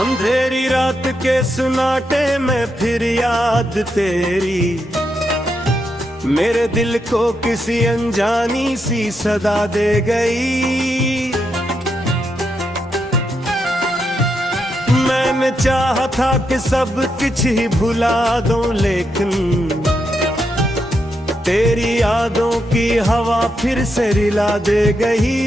अंधेरी रात के सुनाटे में फिर याद तेरी मेरे दिल को किसी अनजानी सी सदा दे गई। मैंने चाहा था कि सब कुछ ही भुला दूं, लेकिन तेरी यादों की हवा फिर से रिला दे गई।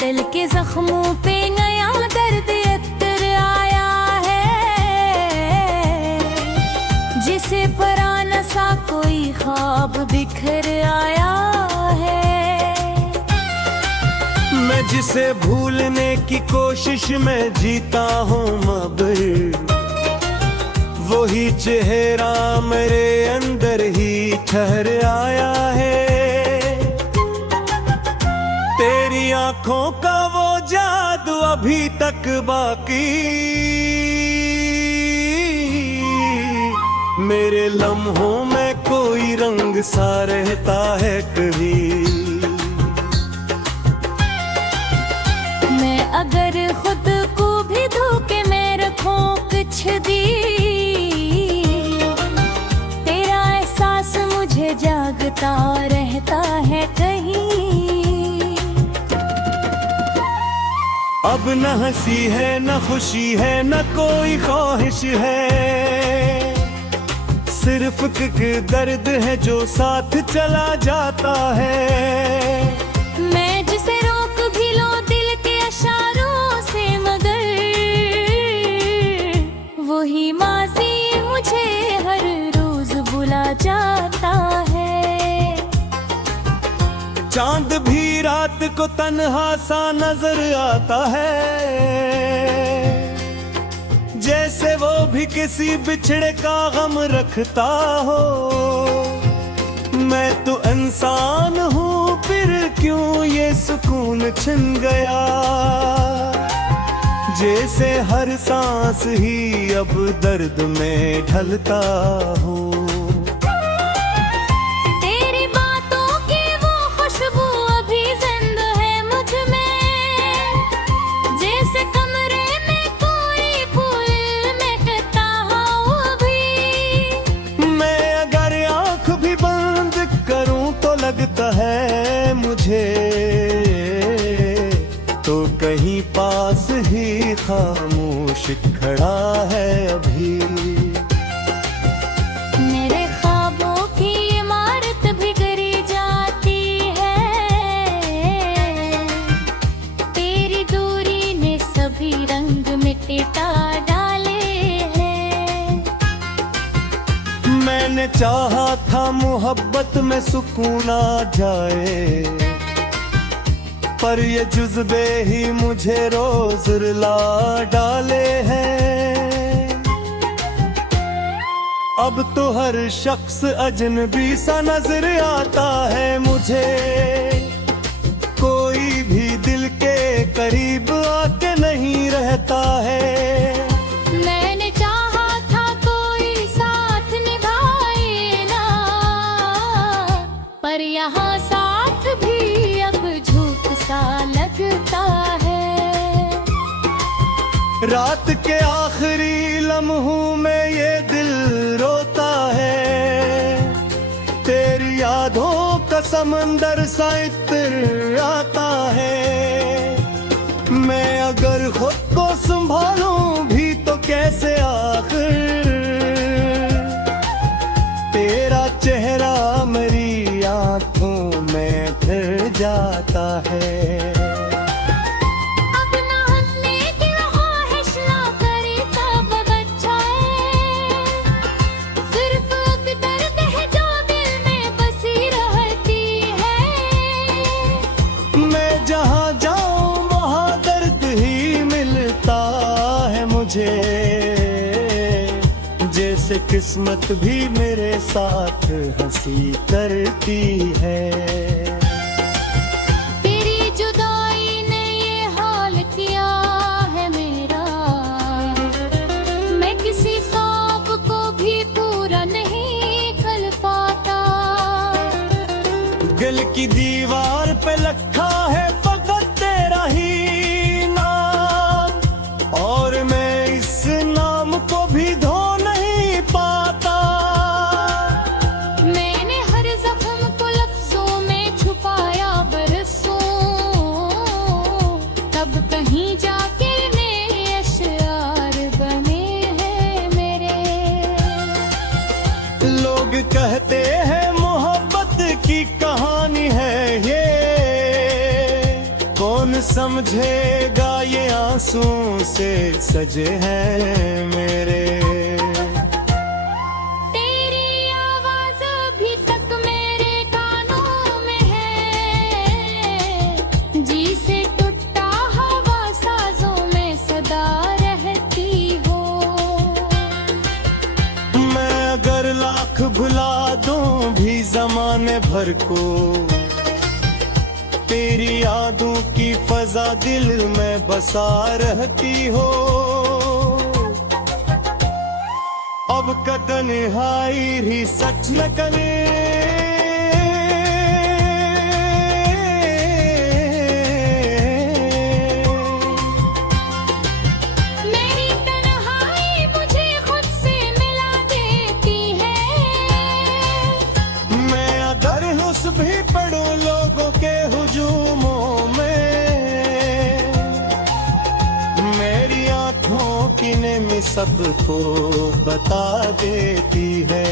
दिल के जख्मों पे नया दर्द अत्तर आया है, जिसे पराना सा कोई ख्वाब बिखर आया है। मैं जिसे भूलने की कोशिश में जीता हूँ मगर वही चेहरा मेरे अंदर ही ठहर आया है। तेरी आंखों का वो जादू अभी तक बाकी मेरे लम्हों में कोई रंग सा रहता है कभी। मैं अगर खुद को भी धोखे में रखूं कुछ दी, तेरा एहसास मुझे जागता रहता है कहीं। अब न हंसी है न खुशी है न कोई ख्वाहिश है, सिर्फ एक दर्द है जो साथ चला जाता है। मैं जिसे रोक भी लो दिल के इशारों से, मगर वही माजी मुझे हर रोज बुला जाता है। चांद भी रात को तन्हा सा नजर आता है, जैसे वो भी किसी बिछड़े का गम रखता हो। मैं तो इंसान हूँ फिर क्यों ये सुकून छिन गया, जैसे हर सांस ही अब दर्द में ढलता हो। लगता है मुझे तो कहीं पास ही खामोश खड़ा है अभी। मेरे ख्वाबों की इमारत बिगड़ी जाती है, तेरी दूरी ने सभी रंग मिटा डाले हैं। मैंने चाहा था मोहब्बत में सुकून आ जाए, पर ये जुज़्बे ही मुझे रोज रुला डाले हैं। अब तो हर शख्स अजनबी सा नजर आता है मुझे, कोई भी दिल के करीब आके नहीं रहता है। पर यहाँ साथ भी अब झूठ सा लगता है। रात के आखिरी लम्हों में ये दिल रोता है, तेरी यादों का समंदर सा इत्र आता है। मैं अगर खुद को संभालूं भी तो कैसे आखिर तेरा चेहरा मेरी आँखों में फिर जाता है। अब ना हंसने की ख्वाहिश ना करे सब अच्छा है, सिर्फ एक दर्द है जो दिल में बसी रहती है। मैं जहाँ जाऊँ वहाँ दर्द ही मिलता है मुझे, जैसे किस्मत भी मेरे साथ हंसी करती है। तेरी जुदाई ने ये हाल किया है मेरा, मैं किसी ख्वाब को भी पूरा नहीं कर पाता। दिल की दीवार पे लिखा है फकत तेरा ही समझेगा ये आंसू से सजे हैं मेरे। तेरी आवाज अभी तक मेरे कानों में है, जी से टूटा हवा साजों में सदा रहती हो। मैं अगर लाख भुला दूं भी जमाने भर को, तेरी यादों की फजा दिल में बसा रहती हो। अब तन्हाई ही सच न करे, मेरी तन्हाई मुझे खुद से मिला देती है। मैं अगर हुस भी पढ़ूं लोगों के हुजूमों में, मेरी आंखों की नेमी सबको बता देती है।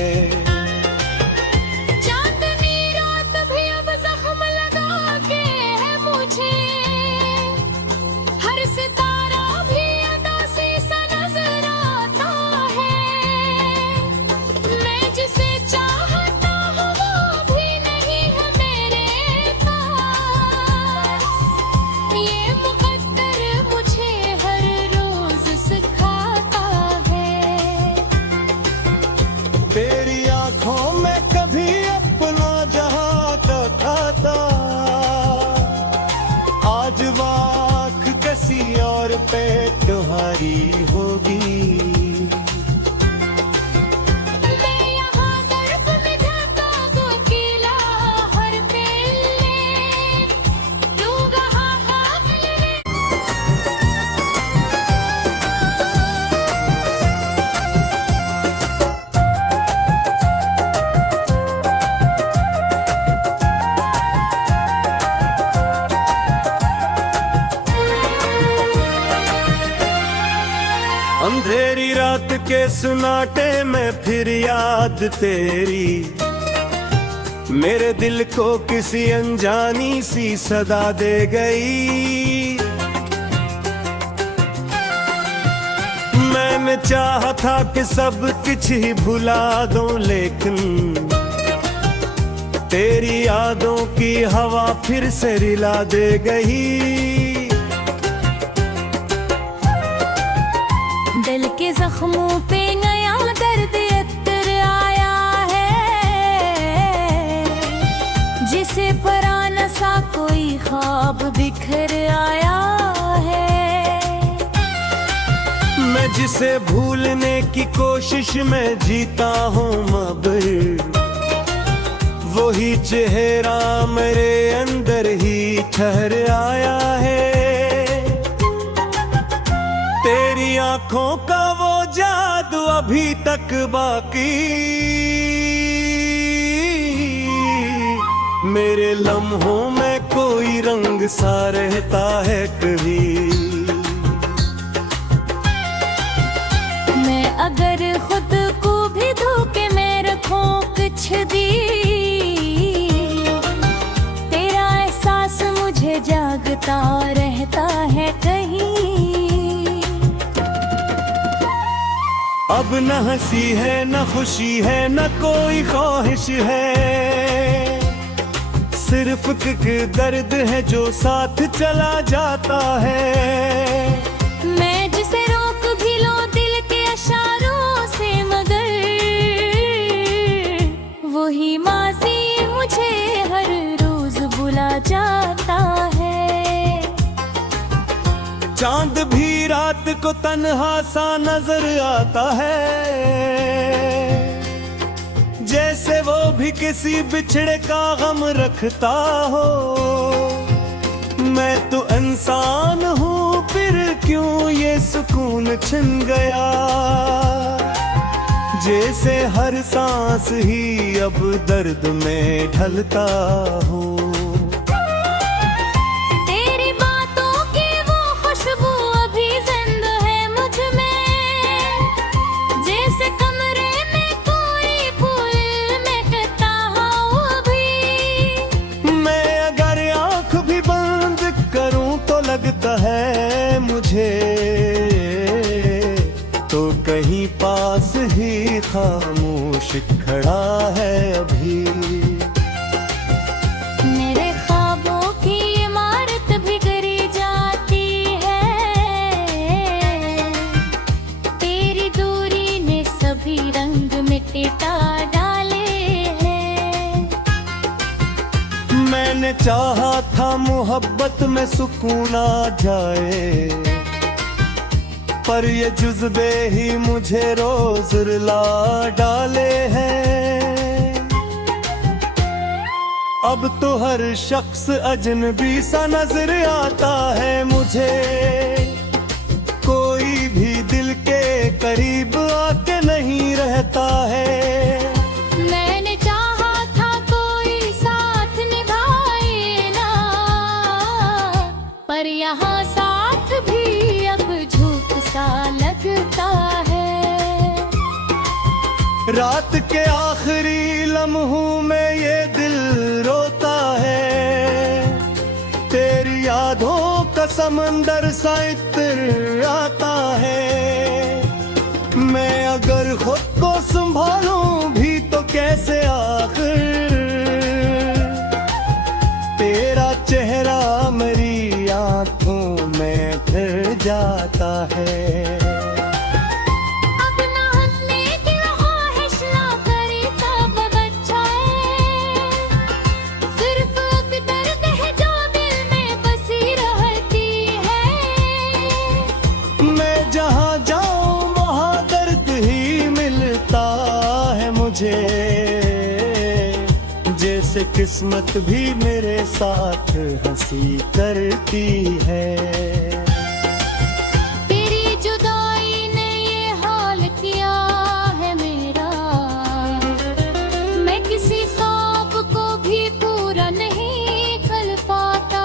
चांदनी रात भी अब जख्म लगा के है मुझे, हर सितारा भी अदा से सा नजर आता है। मैं जिसे चाहता हूँ वो भी नहीं है मेरे पास, ये मुकद्दर मुझे हर रोज सिखाता है। तेरी आंखों में कभी अपना जहां दिखाता, आज वाक किसी और पे तुम्हारी होगी। मैं यहाँ दर्द में जाता तो अकेला हर पेले दूंगा हाथ लेने। अंधेरी रात के सुनाटे में फिर याद तेरी, मेरे दिल को किसी अनजानी सी सदा दे गई। मैंने चाहा था कि सब कुछ ही भुला दूं, लेकिन तेरी यादों की हवा फिर से रिला दे गई। दिल के जख्मों पे नया दर्द अतर आया है, जिसे पराना सा कोई ख्वाब बिखर आया है। मैं जिसे भूलने की कोशिश में जीता हूँ मगर, वही चेहरा मेरे अंदर ही ठहर आया है। तेरी आंखों का वो जादू अभी तक बाकी, मेरे लम्हों में कोई रंग सा रहता है कभी। मैं अगर खुद को भी धोखे में रखूं कुछ दी, तेरा एहसास मुझे जागता रहता है कहीं। अब न हंसी है न खुशी है न कोई ख्वाहिश है, सिर्फ एक दर्द है जो साथ चला जाता है। मैं जिसे रोक भी लूं दिल के इशारों से, मगर वही माजी मुझे हर रोज बुला जाता है। चांद भी रात को तन्हा सा नजर आता है, जैसे वो भी किसी बिछड़े का गम रखता हो। मैं तो इंसान हूँ फिर क्यों ये सुकून छिन गया, जैसे हर सांस ही अब दर्द में ढलता हूँ। तेरी बातों की वो खुशबू अभी जिंदा है मुझ में, जैसे कमरे में कोई फूल महकता हो अभी। मैं अगर आंख भी बंद करूं तो मुझे, तो कहीं पास ही खामोश खड़ा है अभी। मेरे ख्वाबों की इमारत बिगड़ी जाती है, तेरी दूरी ने सभी रंग मिटा डाले हैं। मैंने चाहा था मोहब्बत में सुकून आ जाए, पर ये जुज़्बे ही मुझे रोज रुला डाले हैं। अब तो हर शख्स अजनबी सा नजर आता है मुझे, कोई भी दिल के करीब आके नहीं रहता है। मैंने चाहा था कोई साथ निभाए ना, पर यहाँ साथ भी अब झूठ सा लगता है। रात के आखिरी लम्हों में ये दिल रोता है, तेरी यादों का समंदर सा इत्र आता है। मैं अगर खुद को संभालूं भी तो कैसे आखिर, तेरा चेहरा मेरी आंखों में फिर जाता है। अब ना हंसने की ख्वाहिश ना करे सब अच्छा है, सिर्फ अब दर्द है जो दिल में बसी रहती है। मैं जहाँ जाऊँ वहाँ दर्द ही मिलता है मुझे, जैसे किस्मत भी मेरे साथ हंसी करती है। तेरी जुदाई ने ये हाल किया है मेरा, मैं किसी ख्वाब को भी पूरा नहीं कर पाता।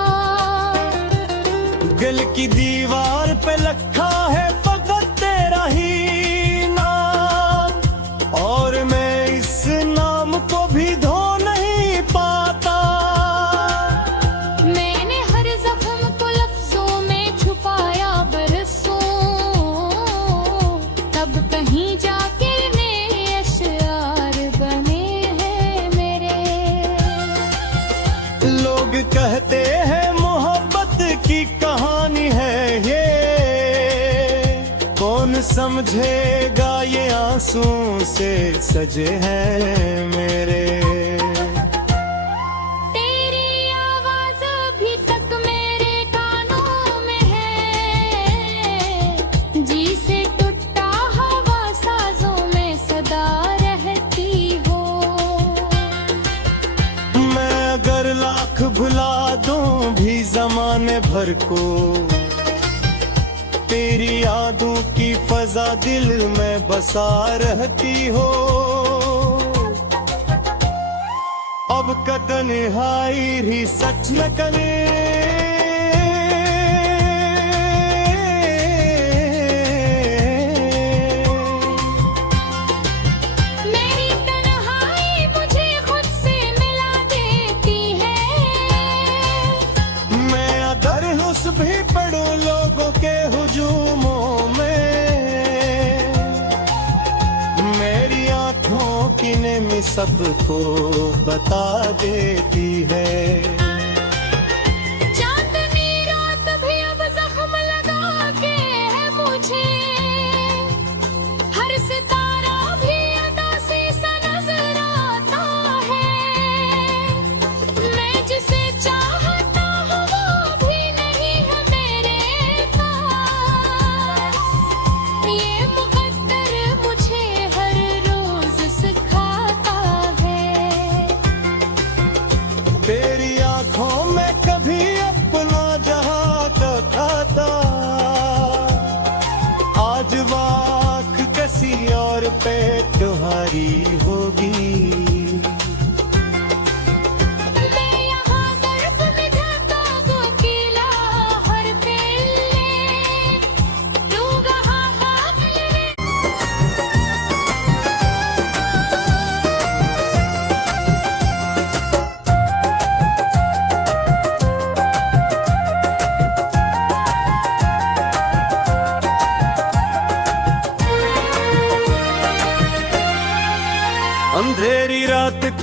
दिल की दीवार पे लिखा है फकत तेरा ही नाम, और मैं इस नाम को भी धो नहीं पाता। मैंने हर जख्म को लफ्जों में छुपाया बरसों, तब कहीं जाके मेरे अशआर बने हैं मेरे। लोग कहते हैं मोहब्बत की कहानी है ये, कौन समझेगा ये आंसू से सजे हैं मेरे। तेरी आवाज अभी तक मेरे कानों में है, जी से टूटा हवा साजों में सदा रहती हो। मैं अगर लाख भुला दूं भी जमाने भर को, तेरी यादों की फजा दिल में बसा रहती हो। अब का तन्हाई ही सच न करे, मेरी तन्हाई मुझे खुद से मिला देती है। मैं अगर हुस भी पड़ूं लोगों के हुजूमों में, मेरी आंखों की नेमी सबको बता देती है। चांदनी रात भी अब जख्म लगा के है मुझे, हर सितारा भी अदासी सा नजर आता है। मैं जिसे चाहता हूँ वो भी नहीं है मेरे पास, ये मुकद्दर मुझे हर रोज सिखाता है। तेरी आंखों में कभी अपना जहां का था, आज वाक किसी और पे तुम्हारी होगी। मैं यहाँ दर्द में ढका कोकिला हर पेले, दूंगा हाँ मिलने।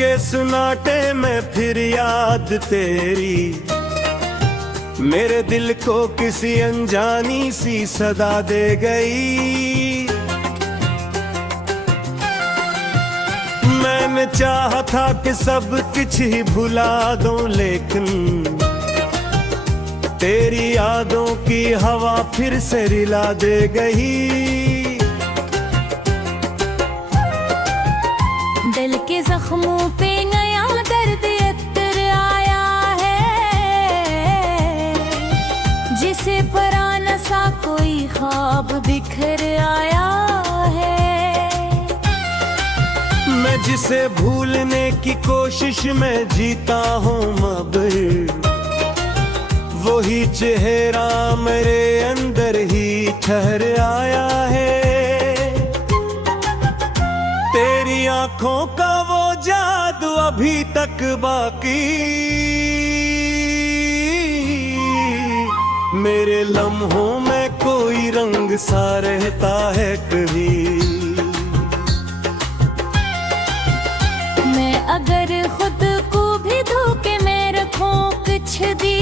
के सुनाटे में फिर याद तेरी मेरे दिल को किसी अनजानी सी सदा दे गई। मैंने चाहा था कि सब कुछ ही भुला दूं, लेकिन तेरी यादों की हवा फिर से रिला दे गई। दिल के जख्मों पे नया दर्द अतर आया है, जिसे पराना सा कोई ख्वाब बिखर आया है। मैं जिसे भूलने की कोशिश में जीता हूँ, अब वही चेहरा मेरे अंदर ही ठहर आया है। तेरी आंखों का वो जादू अभी तक बाकी, मेरे लम्हों में कोई रंग सा रहता है कभी। मैं अगर खुद को भी धोखे में रखूं कुछ दी,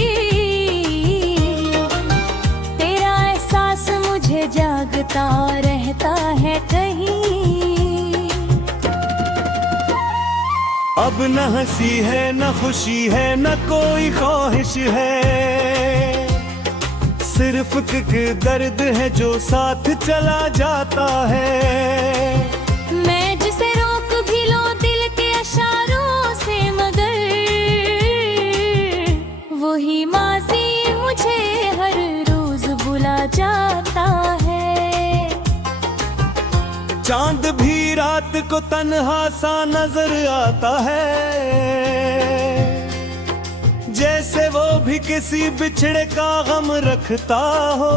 तेरा एहसास मुझे जागता रहता है कहीं। अब न हंसी है न खुशी है न कोई ख्वाहिश है, सिर्फ एक दर्द है जो साथ चला जाता है। मैं जिसे रोक भी लो दिल के इशारों से, मगर वही माजी मुझे हर रोज बुला जाता है। चांद भी रात को तन्हा सा नजर आता है, जैसे वो भी किसी बिछड़े का गम रखता हो।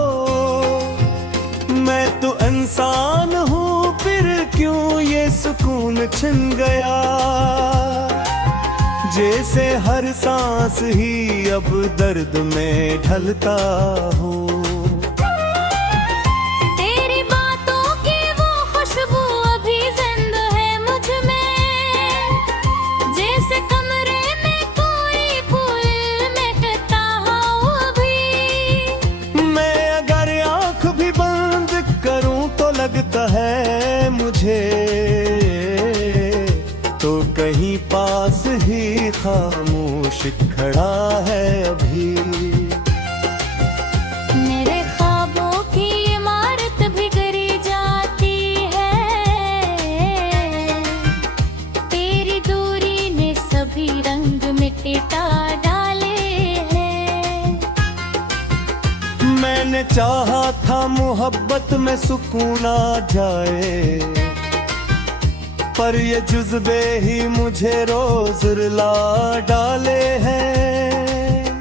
मैं तो इंसान हूँ, फिर क्यों ये सुकून छिन गया, जैसे हर सांस ही अब दर्द में ढलता हो। तेरी बातों की वो खुशबू अभी जिंदा है मुझ में, जैसे कमरे में कोई फूल महकता हो अभी। मैं अगर आंख भी बंद करूं तो लगता है मुझे, तो कहीं पास ही खामोश खड़ा है अभी। मेरे ख्वाबों की इमारत बिगड़ी जाती है, तेरी दूरी ने सभी रंग मिटा डाले हैं। मैंने चाहा था मोहब्बत में सुकून आ जाए, पर ये जुज्बे ही मुझे रोज रुला डाले हैं।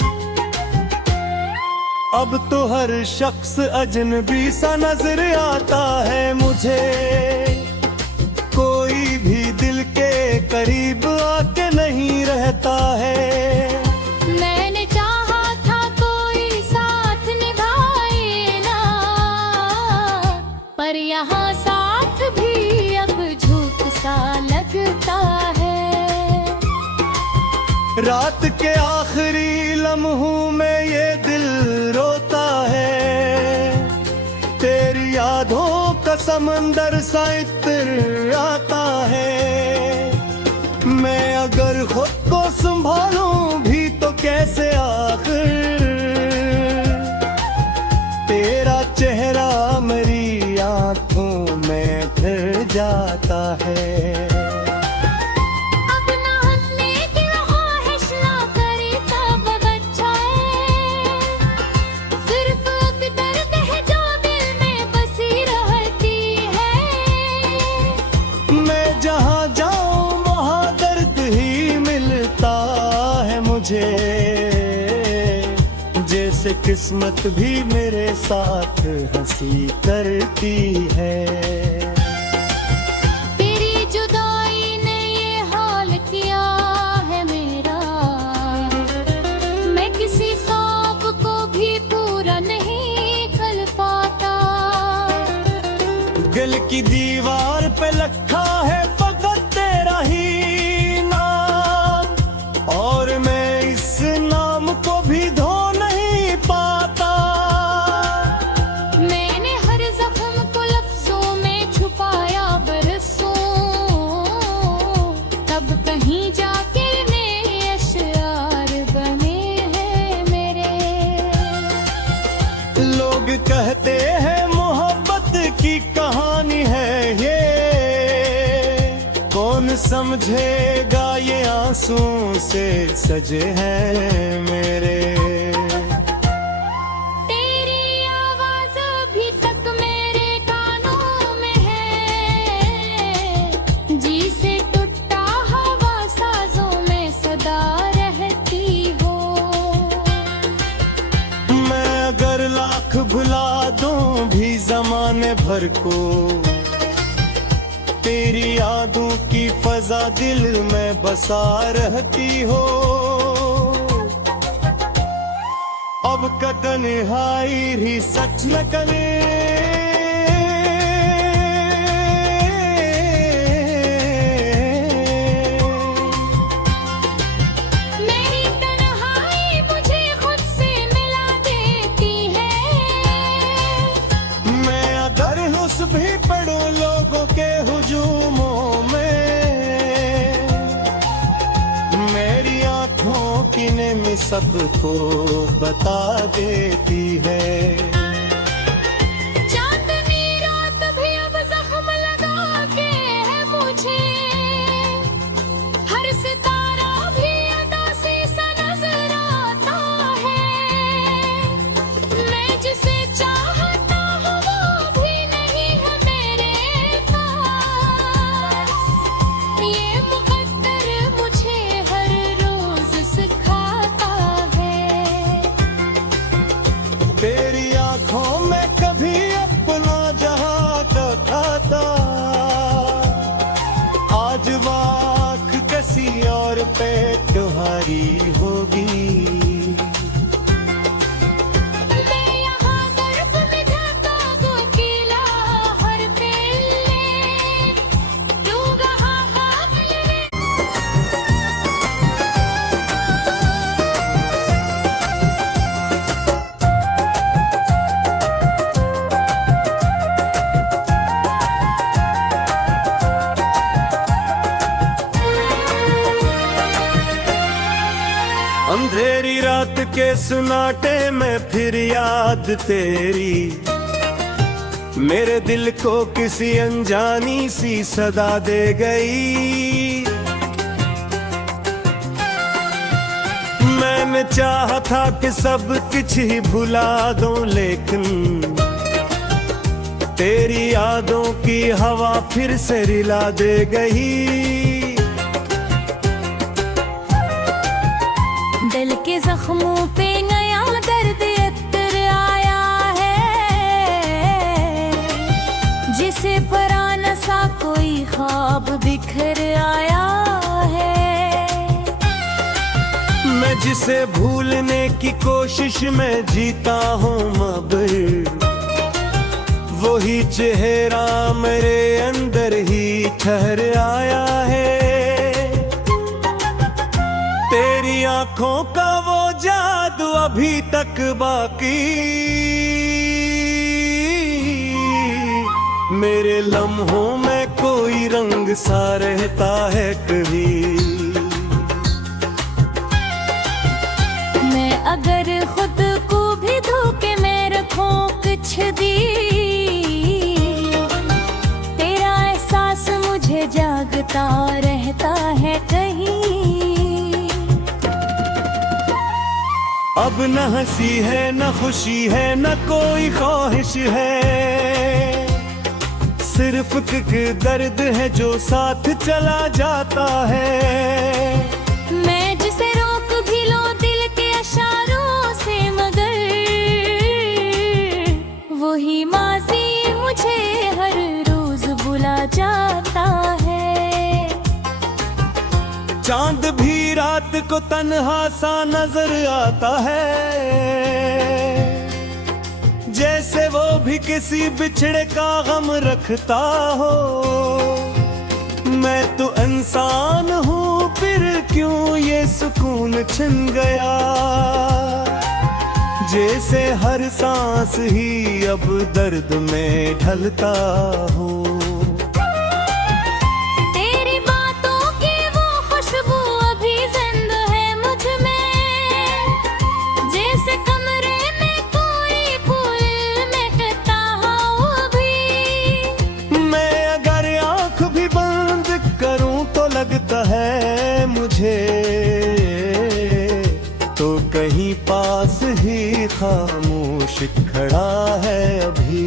अब तो हर शख्स अजनबी सा नजर आता है मुझे, कोई भी दिल के करीब आके नहीं रहता है। मैंने चाहा था कोई साथ निभाए ना, पर यहाँ साथ भी अब झूठ सा लगता है। रात के आखिरी लम्हों में ये दिल रोता है, तेरी यादों का समंदर सा इत्र आता है। मैं अगर खुद को संभालूं भी तो कैसे आखिर, तेरा चेहरा मेरी आंखों में फिर जाता है। जैसे किस्मत भी मेरे साथ हंसी करती है। तेरी जुदाई ने ये हाल किया है मेरा, मैं किसी ख्वाब को भी पूरा नहीं कर पाता। दिल की दीवार पे लिखा है फकत तेरा ही नाम, समझेगा ये आंसू से सजे हैं मेरे। तेरी आवाज अभी तक मेरे कानों में है, जी से टूटा हवा साजों में सदा रहती हो। मैं अगर लाख भुला दूं भी जमाने भर को, तेरी यादों की फजा दिल में बसा रहती हो। अब का तन्हाई ही सच न करे, मेरी तन्हाई मुझे खुद से मिला देती है। मैं अगर हुस्न भी पढ़ूं लोगों के हुजूमों में, मेरी आंखों की नेमी सबको बता देती है। चांदनी रात भी अब जख्म लगा के है मुझे, हर सितारा भी अदा से सा नजर आता है। मैं जिसे चाहता हूँ वो भी नहीं है मेरे पास, ये मुकद्दर मुझे हर रोज सिखाता है। तेरी आंखों में कभी अपना जहां का था, आज वाक किसी और पे तुम्हारी होगी। मैं यहाँ दर्द में ढका गोकीला हर पेले, दूंगा हाँ मेरे। अंधेरी रात के सुनाटे में फिर याद तेरी, मेरे दिल को किसी अनजानी सी सदा दे गई। मैंने चाहा था कि सब कुछ ही भुला दूं, लेकिन तेरी यादों की हवा फिर से रिला दे गई। दिल के जख्मों पे नया दर्द अतर आया है, जिसे पराना सा कोई ख्वाब बिखर आया है। मैं जिसे भूलने की कोशिश में जीता हूँ अब, वही चेहरा मेरे अंदर ही ठहर आया है। तेरी आंखों का वो जादू अभी तक बाकी, मेरे लम्हों में कोई रंग सा रहता है कभी। मैं अगर खुद को भी धोखे में रखूं कुछ दी, तेरा एहसास मुझे जागता रहता है कहीं। अब न हंसी है न खुशी है न कोई ख्वाहिश है, सिर्फ एक दर्द है जो साथ चला जाता है। मैं जिसे रोक भी लो दिल के इशारों से, मगर वही माजी मुझे हर रोज बुला जाता है। चांद भी रात को तन्हा सा नजर आता है, जैसे वो भी किसी बिछड़े का गम रखता हो। मैं तो इंसान हूँ फिर क्यों ये सुकून छिन गया, जैसे हर सांस ही अब दर्द में ढलता हो। तेरी बातों की वो खुशबू अभी जिंदा है मुझ में, जैसे कमरे में कोई फूल महकता हो अभी। मैं अगर आंख भी बंद करूं तो लग तो कहीं पास ही खामोश खड़ा है अभी।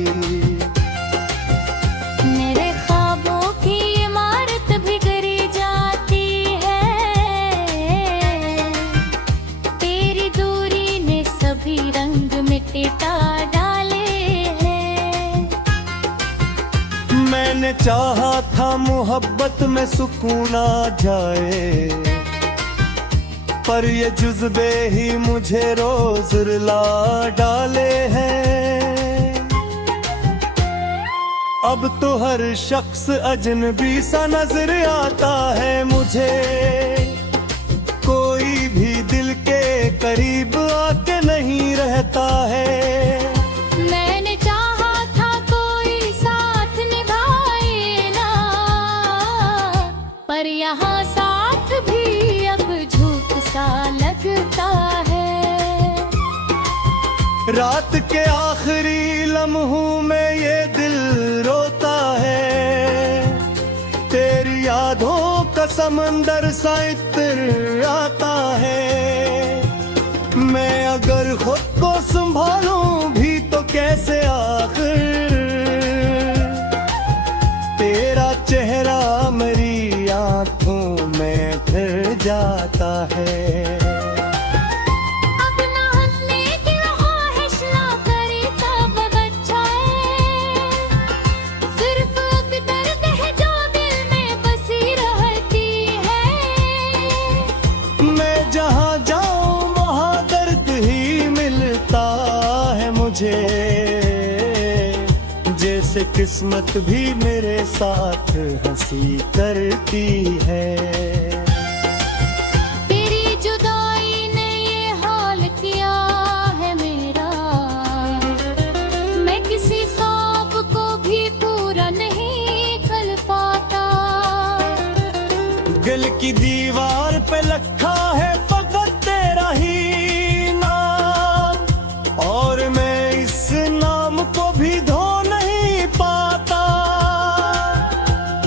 मेरे ख्वाबों की इमारत बिगड़ी जाती है, तेरी दूरी ने सभी रंग मिटा डाले हैं। मैंने चाहा था मोहब्बत में सुकून आ जाए, पर ये जुज़्बे ही मुझे रोज रुला डाले हैं। अब तो हर शख्स अजनबी सा नजर आता है मुझे, कोई भी दिल के करीब आके नहीं रहता है। मैंने चाहा था कोई साथ निभाए ना, पर यहाँ साथ भी अब झूठ सा लगता है। रात के आखिरी लम्हों में ये दिल रोता है, तेरी यादों का समंदर सा इत्र आता है। मैं अगर खुद को संभालूं भी तो कैसे आखिर, तेरा चेहरा मेरी आंखों में फिर जाता है। अब ना हंसने की ख्वाहिश ना करे सब बच्चा है, सिर्फ अब दर्द है जो दिल में बसी रहती है। मैं जहाँ जाऊँ वहाँ दर्द ही मिलता है मुझे, जैसे किस्मत भी मेरे साथ हंसी करती है। तेरी जुदाई ने ये हाल किया है मेरा, मैं किसी ख्वाब को भी पूरा नहीं कर पाता। दिल की दीवार पे लिखा है फकत तेरा ही नाम, और मैं इस नाम को भी धो नहीं पाता।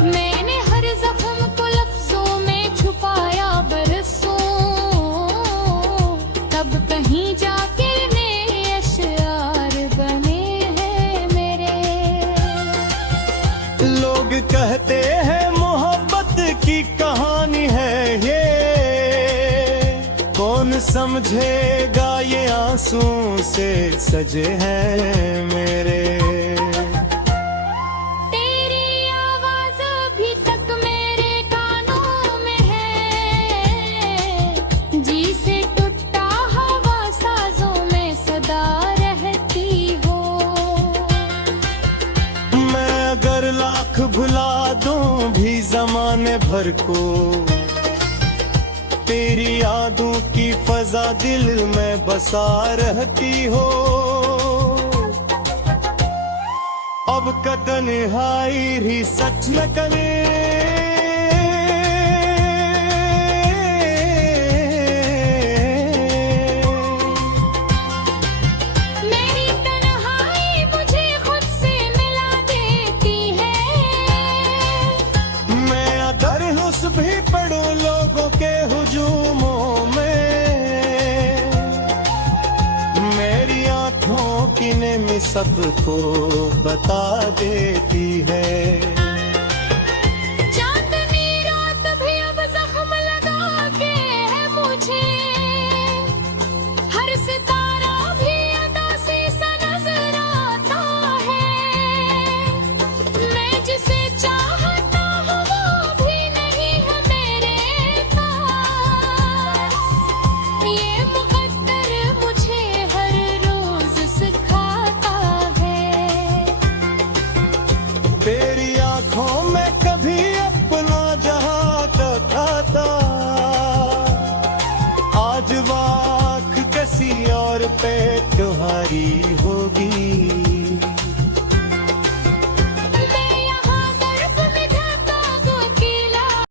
मैंने हर जख्म को लफ्जों में छुपाया बरसों, तब कहीं जाके मेरे अशआर बने हैं मेरे। लोग कहते हैं मोहब्बत की कहानी है ये, कौन समझेगा ये आंसू से सजे हैं मेरे। तेरी आवाज अभी तक मेरे कानों में है, जी से टूटा हवा साजों में सदा रहती हो। मैं अगर लाख भुला दूं भी जमाने भर को, तेरी यादों की फजा दिल में बसा रहती हो। अब तन्हाई ही सच न करे, मेरी तन्हाई मुझे खुद से मिला देती है। मैं अगर हुस भी पड़ूं लोगों के हुजूमों में, मेरी आंखों की नेमी सबको बता देती है। चांदनी रात भी अब जख्म लगा के है मुझे, हर सितारा भी अदासी सा नजर आता है। मैं जिसे चाहता हूँ वो भी नहीं है मेरे पास, ये मुकद्दर मुझे हर रोज सिखाता है। तेरी आंखों में कभी अपना जहां दिखाता, आज वाक किसी और पे तुम्हारी